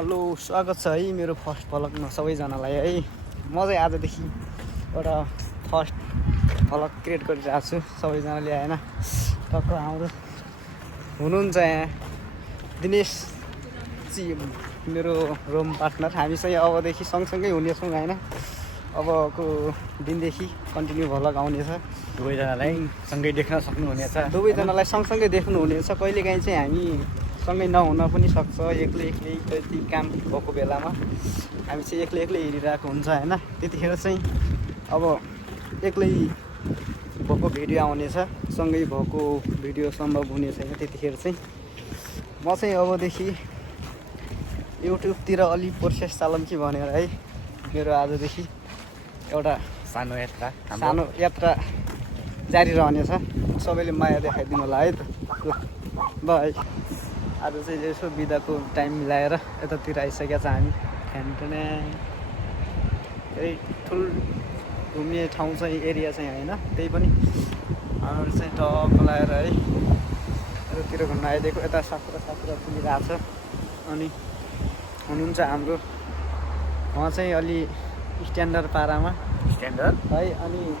Hello स्वागत छ है मेरो फर्स्ट भ्लगमा सबैजनालाई है। म चाहिँ आजदेखि एउटा फर्स्ट भ्लग क्रिएट गरिरहेको छु सबैजनाले हैन। टक्क हाम्रो हुनुहुन्छ यहाँ दिनेश जी मेरो रोम पार्टनर। हामी चाहिँ अबदेखि सँगसँगै हुनेछौँ हैन। अबको दिनदेखि कन्टिन्यू भ्लग आउनेछ। दुवैजनालाई सँगै देख्न सक्नुहुनेछ। दुवैजनालाई सँगसँगै देख्नुहुनेछ। कहिलेकाहीँ चाहिँ हामी सँगै नहुन पनि सक्छ। एक्लै कति काम भएको बेलामा हामी चाहिँ एक्लै हेरिरहेको हुन्छ हैन। त्यतिखेर चाहिँ अब एक्लै भएको भिडियो आउनेछ, सँगै भएको भिडियो सम्भव हुने छैन। त्यतिखेर चाहिँ म चाहिँ अबदेखि युट्युबतिर अलि प्रोसेस चालौँ कि भनेर है मेरो आजदेखि एउटा सानो यात्रा जारी रहनेछ। सबैले माया देखाइदिनु होला है त। बाई। आज चाहिँ यसो बिदाको टाइम मिलाएर यतातिर आइसकेका छ हामी। ठ्यान्टुने यही ठुल घुम्ने ठाउँ चाहिँ एरिया चाहिँ होइन, त्यही पनि हाम्रो चाहिँ टक्क लगाएर है यतातिर घुम्न आइदिएको। यता साकुरा फुलिरहेको छ। अनि हुनुहुन्छ हाम्रो उहाँ चाहिँ अलि स्ट्यान्डर्ड पारामा स्ट्यान्डर्ड है। अनि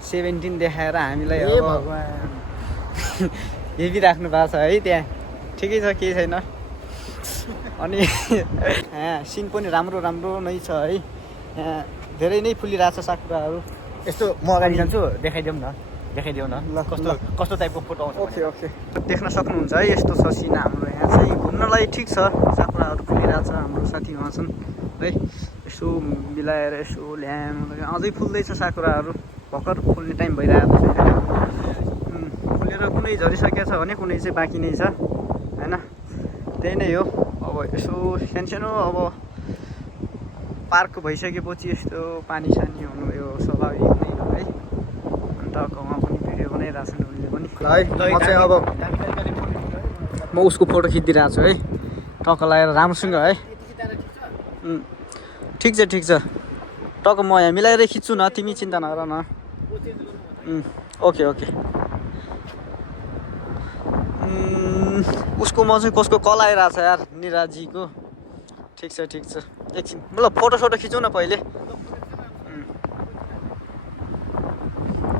17 देखाएर हामीलाई ए अब भगवान हेभी राख्नु भएको छ है। त्यहाँ ठिकै छ, केही छैन। अनि यहाँ सिन पनि राम्रो नै छ है। यहाँ धेरै नै फुलिरहेछ साकुराहरू। यस्तो म अगाडि जान्छु, देखाइदेऊ न ल, कस्तो टाइपको फोटो आउँछ। ओके देख्न सक्नुहुन्छ है। यस्तो छ सिन हाम्रो यहाँ चाहिँ। घुम्नलाई ठिक छ, साकुराहरू फुलिरहेछ। हाम्रो साथी उहाँ छन् है। यसो मिलाएर यसो ल्याम अझै फुल्दैछ साकुराहरू। भर्खर फुल्ने टाइम भइरहेको छ फुलेर कुनै झरिसकेको छ भने कुनै चाहिँ बाँकी नै छ हैन। त्यही नै हो। अब यसो सानो अब पार्क भइसकेपछि यस्तो पानी हुनु यो स्वाभाविक नै हो है। अन्त गाउँमा पनि भिडियो बनाइरहेको छन् उनले पनि है। म चाहिँ अब म उसको फोटो खिचिदिरहेको छु है। टक्क लगाएर राम्रोसँग है। ठिक छ टक्क म यहाँ मिलाएर खिच्छु न, तिमी चिन्ता नगर न। ओके उसको म चाहिँ कसको कल आइरहेको छ यार, निराजीको। ठिक छ एकछिन ल फोटो खिचौँ न पहिले।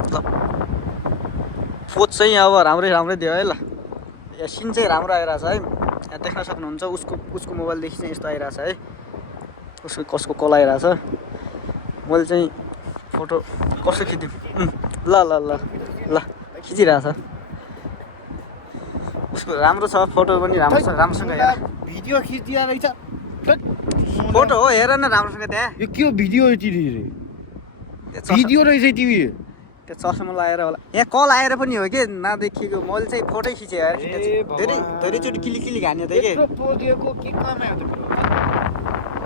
ल फोट चाहिँ अब राम्रै दियो है। ल यहाँ सिन चाहिँ राम्रो आइरहेछ है। यहाँ देख्न सक्नुहुन्छ उसको मोबाइलदेखि चाहिँ यस्तो आइरहेछ है। कसको कल आइरहेछ। मैले चाहिँ फोटो कसो खिचिदिउँ। ल खिचिरहेछ। उसको राम्रो छ फोटो पनि राम्रोसँग हेर। भिडियो खिचिदिया रहेछ। फोटो हो हेर न राम्रोसँग। त्यहाँ यो के हो भिडियो भिडियो रहेछ टिभी। त्यो चस्मा लगाएर होला। यहाँ कल आएर पनि हो कि नदेखिएको। मैले चाहिँ फोटै खिचेँ यार। धेरैचोटि क्लिक हान्यो त कि।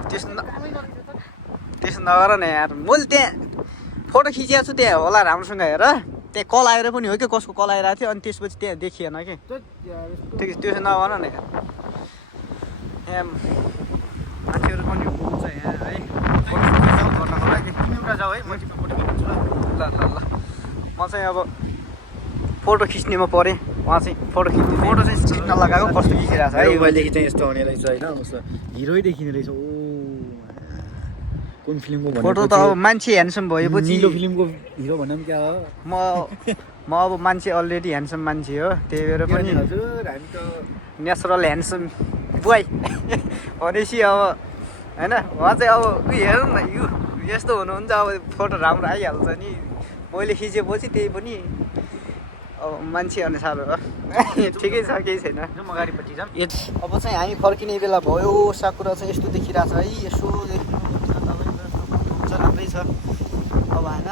त्यसो नगर न यार। मैले त्यहाँ फोटो खिचेको छु, त्यहाँ होला राम्रोसँग हेर। त्यहाँ कल आएर पनि हो कि कसको कल आइरहेको थियो। अनि त्यसपछि त्यहाँ देखिएन कि। ठिक छ, त्यसो नगर न यार। यहाँ मान्छेहरू पनि हुनुहुन्छ यहाँ है गर्नको लागि। जाऊ है, म तिम्रो फोटो खिच्छु ल। म चाहिँ अब फोटो खिच्नेमा परेँ। उहाँ चाहिँ फोटो चाहिँ खिच्न लगाएको। कस्तो खिचिरहेको छ है। मोबाइलदेखि चाहिँ यस्तो हुने रहेछ होइन। हिरोै देखिने रहेछ। ओ कुन फिल्मको फोटो त अब मान्छे ह्यान्डसम भएपछि निलो फिल्मको हिरो भन्नु क्या हो। म अब मान्छे अलरेडी ह्यान्डसम मान्छे हो। त्यही भएर पनि हजुर हामी त नेचुरल ह्यान्डसम बोय भनेपछि अब होइन। उहाँ चाहिँ अब हेरौँ न यो यस्तो हुनुहुन्छ। अब फोटो राम्रो आइहाल्छ नि। मैले खिचेपछि त्यही पनि अब मान्छे अनुसार हो। ठिकै छ, केही छैन। म अगाडिपट्टि जाऊँ। अब चाहिँ हामी फर्किने बेला भयो। साकुरा चाहिँ यस्तो देखिरहेछ है। यसो राम्रै छ अब होइन।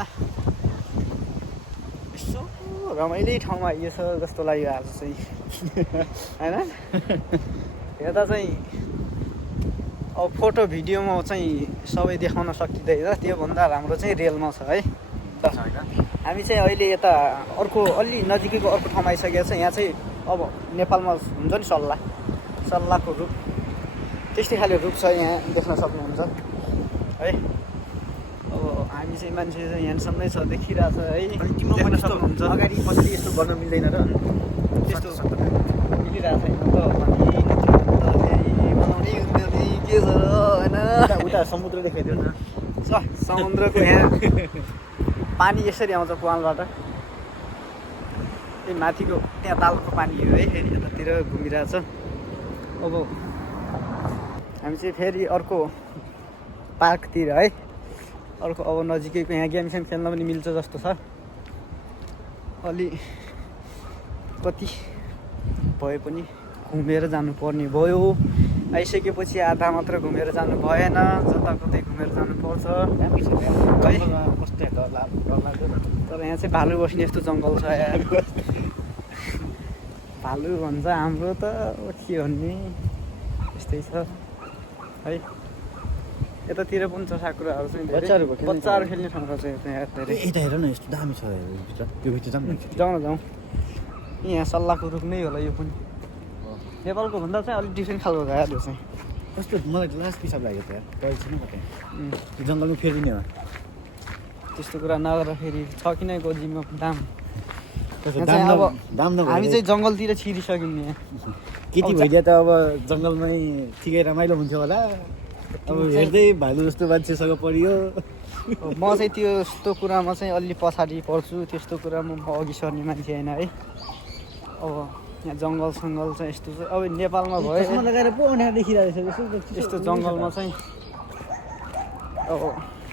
यसो रमाइलो ठाउँमा आइएछ जस्तो लाग्यो आज चाहिँ होइन। यता चाहिँ अब फोटो भिडियोमा चाहिँ सबै देखाउन सकिँदैन। त्योभन्दा राम्रो चाहिँ रियलमा छ है। हामी चाहिँ अहिले यता अलि नजिकैको अर्को ठाउँमा आइसकेको छ। यहाँ चाहिँ अब नेपालमा हुन्छ नि सल्लाहको रुख, त्यस्तै खाले रुख छ यहाँ देख्न सक्नुहुन्छ है। अब हामी चाहिँ मान्छे चाहिँ ह्यान्डसम नै छ, देखिरहेछ है। देख्न सक्नुहुन्छ। अगाडि पछि यस्तो गर्न मिल्दैन र त्यस्तो मिलिरहेको छैन त। बनाउनै यता समुद्र देखाइदियो न समुद्रको यहाँ पानी यसरी आउँछ पुवालबाट त्यही माथिको त्यहाँ तालको पानी हो है फेरि यतातिर घुमिरहेछ अब हामी चाहिँ फेरि अर्को पार्कतिर है अर्को अब नजिकैको यहाँ गेम सेम खेल्न पनि मिल्छ जस्तो छ अलि कति भए पनि घुमेर जानुपर्ने भयो आइसकेपछि आधा मात्र घुमेर जानु भएन जताकतै घुमेर जानुपर्छ तर यहाँ चाहिँ भालु बस्ने यस्तो जङ्गल छ यार भालु भन्छ हाम्रो त के भन्ने यस्तै छ है यतातिर पनि छ साकुराहरू चाहिँ बच्चाहरू खेल्ने ठाउँ छ यहाँ धेरै यता हेर न यस्तो दामी छ भित्र त्यो भित्र जाउँ न जाउँ यहाँ सल्लाहको रुख नै होला यो पनि नेपालको भन्दा चाहिँ अलिक डिफ्रेन्ट खालको गयो त्यो चाहिँ कस्तो मलाई लास्ट पिसाब लाग्यो त यार गएछ न कतै त्यो जङ्गलमा फेरिने हो त्यस्तो कुरा नगर्दाखेरि छ कि नै गोजीमा दाम दाम हामी चाहिँ जङ्गलतिर छिरिसक्यौँ नि यहाँ केटी भइदिए त अब जङ्गलमै ठिकै रमाइलो हुन्थ्यो होला अब हेर्दै भालु जस्तो मान्छेसँग परियो म चाहिँ त्यस्तो कुरामा चाहिँ अलि पछाडि पर्छु त्यस्तो कुरामा म अघि सर्ने मान्छे होइन है अब यहाँ जङ्गल सङ्गल चाहिँ यस्तो चाहिँ अब नेपालमा भयो लगाएर पो देखिरहेको यस्तो जङ्गलमा चाहिँ अब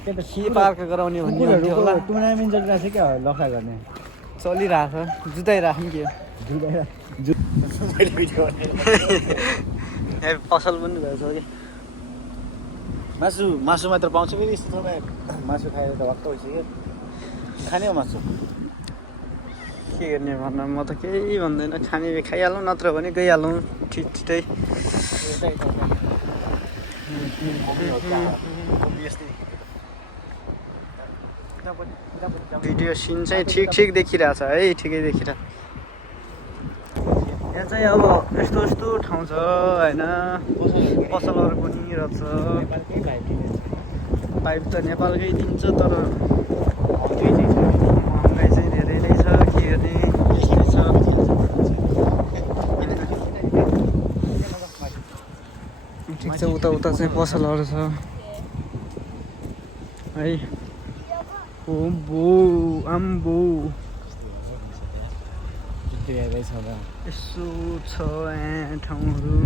के पार्क गराउने भन्ने हुन्थ्यो होला टुर्नामेन्ट चलिरहेको छ क्या लफा गर्ने चलिरहेको छ जुटाइराख्नु के पसल पनि भएछ कि मासु मात्र पाउँछ फेरि यस्तो ठाउँमा मासु खाएर त भक्क भइसक्यो खाने हो मासु के गर्ने भन्न म त केही भन्दैन खाने खाइहालौँ नत्र भने गइहालौँ छिटै भिडियो सिन चाहिँ ठिक देखिरहेछ है ठिकै देखिरहेछ यहाँ चाहिँ अब यस्तो यस्तो ठाउँ छ होइन पसलहरू पनि रहेछ पाइप त नेपालकै दिन्छ तर महँगाइ चाहिँ धेरै नै छ के गर्ने यस्तै छ ठिक छ उता चाहिँ पसलहरू छ है आम्बो यसो छ यहाँ ठाउँहरू